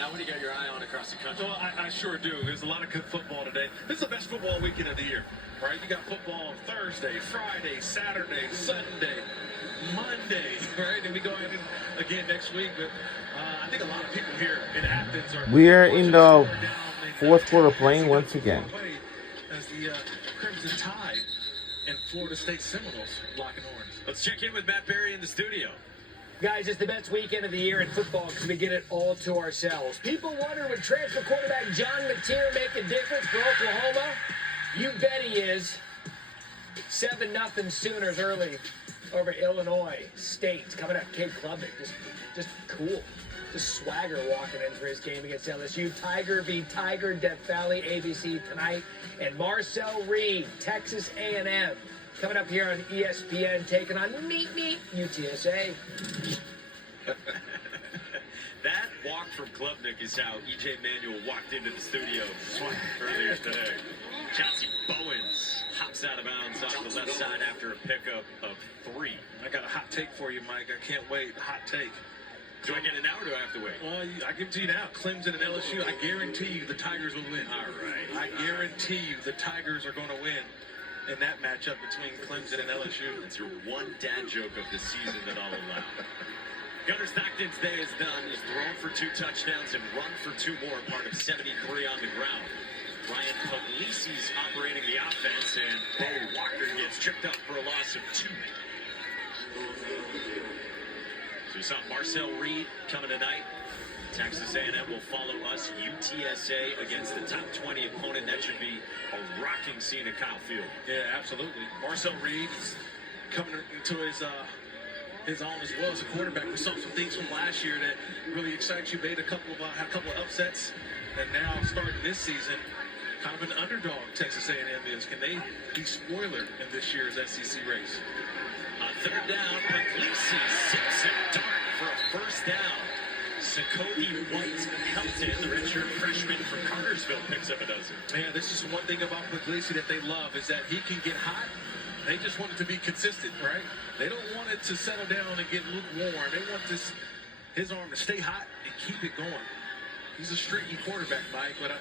now what do you got your eye on across the country? Well, I sure do. There's a lot of good football today. This is the best football weekend of the year, right? You got football Thursday, Friday, Saturday, Sunday, Monday, right? And we go ahead and again next week. But I think a lot of people here in Athens are. We are in the fourth quarter playing once again. As the Crimson Tide and Florida State Seminoles locking horns. Let's check in with Matt Berry in the studio. Guys, it's the best weekend of the year in football because we get it all to ourselves. People wonder, would transfer quarterback John McTeer make a difference for Oklahoma? You bet he is. 7-0 Sooners early over Illinois State. Coming up, Cade Klubnik, just cool. Just swagger walking in for his game against LSU. Tiger v. Tiger, Death Valley, ABC tonight. And Marcel Reed, Texas A&M. Coming up here on ESPN, taking on UTSA. That walk from Klubnik is how E.J. Manuel walked into the studio earlier today. Chauncey Bowens hops out of bounds off the left side after a pickup of 3. I got a hot take for you, Mike. I can't wait. Hot take. Do I get it now or do I have to wait? Well, I give it to you now. Clemson and LSU, I guarantee you the Tigers will win. All right. I guarantee you the Tigers are going to win in that matchup between Clemson and LSU. It's your one dad joke of the season that I'll allow. Gunnar Stockton's day is done. He's thrown for 2 touchdowns and run for 2 more, part of 73 on the ground. Ryan Puglisi's operating the offense, and Bo Walker gets tripped up for a loss of 2. So you saw Marcel Reed coming tonight. Texas A&M will follow us. UTSA against the top 20 opponent. That should be a rocking scene at Kyle Field. Yeah, absolutely. Marcel Reed is coming into his own as well as a quarterback. We saw some things from last year that really excites you. Made had a couple of upsets, and now starting this season, kind of an underdog. Texas A&M is. Can they be spoiler in this year's SEC race? On 3rd down, Puglisi sips a dart for a 1st down. Sakovi White Helton, the redshirt freshman from Cartersville, picks up a dozen. Man, this is one thing about Puglisi that they love is that he can get hot. They just want it to be consistent, right? They don't want it to settle down and get lukewarm. They want his arm to stay hot and keep it going. He's a streaky quarterback, Mike, but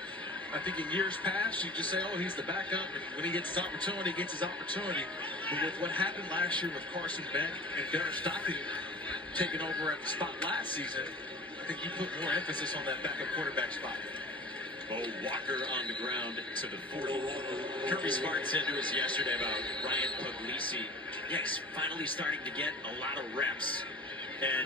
I think in years past, you just say, oh, he's the backup, and when he gets his opportunity, he gets his opportunity. But with what happened last year with Carson Beck and Gunnar Stockton taking over at the spot last season, I think you put more emphasis on that backup quarterback spot. Bo Walker on the ground to the 40. Kirby Smart said to us yesterday about Ryan Puglisi, he's finally starting to get a lot of reps. And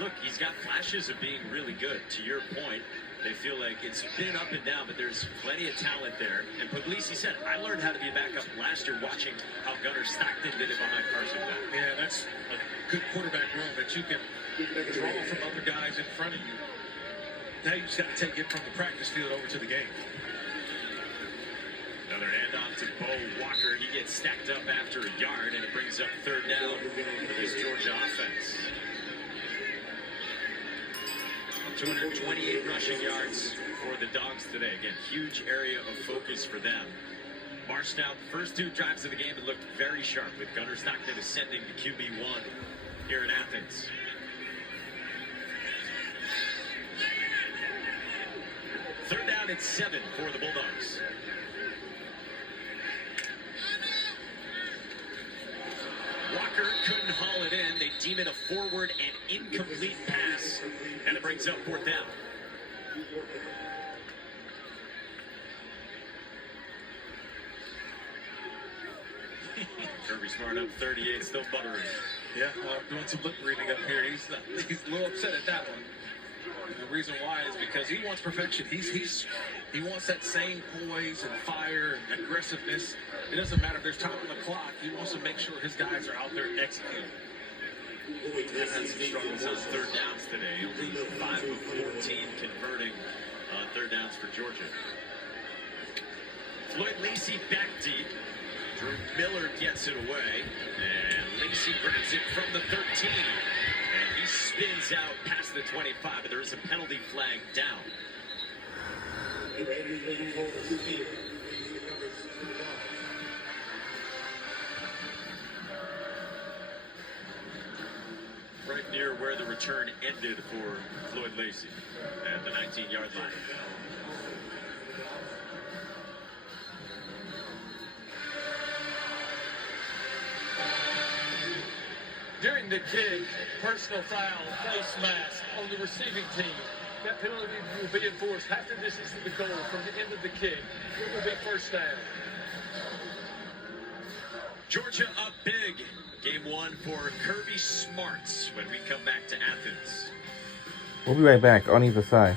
look, he's got flashes of being really good. To your point, they feel like it's been up and down, but there's plenty of talent there. And Puglisi said, I learned how to be a backup last year watching how Gunnar Stockton did it behind Carson Beck. Yeah, that's a good quarterback room that you can draw from other guys in front of you. Now you just got to take it from the practice field over to the game. Another handoff to Bo Walker. He gets stacked up after a yard, and it brings up 3rd down for this Georgia offense. 228 rushing yards for the Dogs today. Again, huge area of focus for them. Marched out first 2 drives of the game and looked very sharp, with Gunnar Stockton ascending to QB1 here in Athens. Third down at 7 for the Bulldogs. Walker couldn't haul it in. They deem it a forward and incomplete pass. And it brings up 4th down. Kirby Smart up 38, still buttering. Yeah, doing some lip reading up here. He's a little upset at that one. And the reason why is because he wants perfection. He wants that same poise and fire and aggressiveness. It doesn't matter if there's time on the clock. He wants to make sure his guys are out there executing. They've had some struggles on 3rd downs today. Only 5 of 14 converting on 3rd downs for Georgia. Floyd Lacey back deep. Drew Miller gets it away. And Lacey grabs it from the 13. And he spins out past the 25, but there is a penalty flag down. Right near where the return ended for Floyd Lacey at the 19-yard line. During the kick, personal foul, face mask on the receiving team. That penalty will be enforced after this is the goal from the end of the kick. It will be first down. Georgia up big. Game 1 for Kirby Smarts when we come back to Athens. We'll be right back on either side.